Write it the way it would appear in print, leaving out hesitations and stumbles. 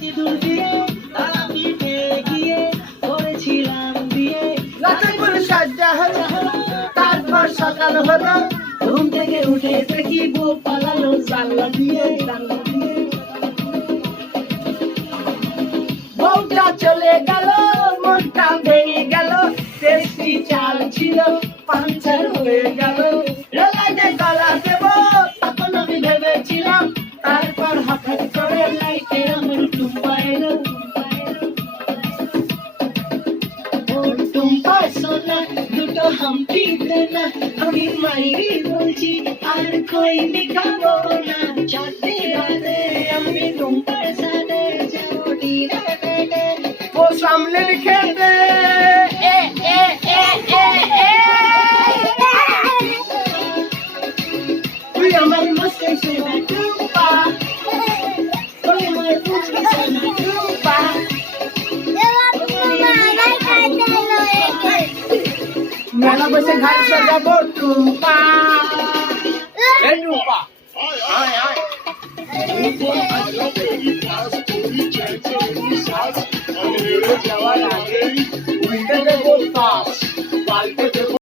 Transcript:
সিঁদুর দিয়ে তারা পিঠে গিয়ে করেছিলাম বিয়ে। রাতে করে সাজা হলো, তারপর সকাল হলো, ঘুম থেকে উঠে দেখি বউ পালালো জানলা দিয়ে, জানলা দিয়ে। বউটা চলে গেল, মনটা ভেঙে গেল, টেস্টি চাল ছিল পাঞ্চার হয়ে গেল। রেলাইতে গলা দেব তখন আমি ভেবেছিলাম, তারপর হঠাৎ করে লাইটে আমার টুম্পা এলো। টুম্পা সোনা দুটো হাম্পি দেনা, আমি মাইরি বলছি আর কই দেখাবো না। চাঁদে রাতে আমি টুম্পার সাথে যাবো ডিরে বেটে, ও সামনে খেতে এ এ এ এ এ। তুই আমার মস্ত সোনা টুম্পা, তুই আমার মস্ত সোনা টুম্পা। মেলা বসে ঘাট সাজাবো টুম্পা, এই টুম্পা আয় আয়। যাওয়ার আগে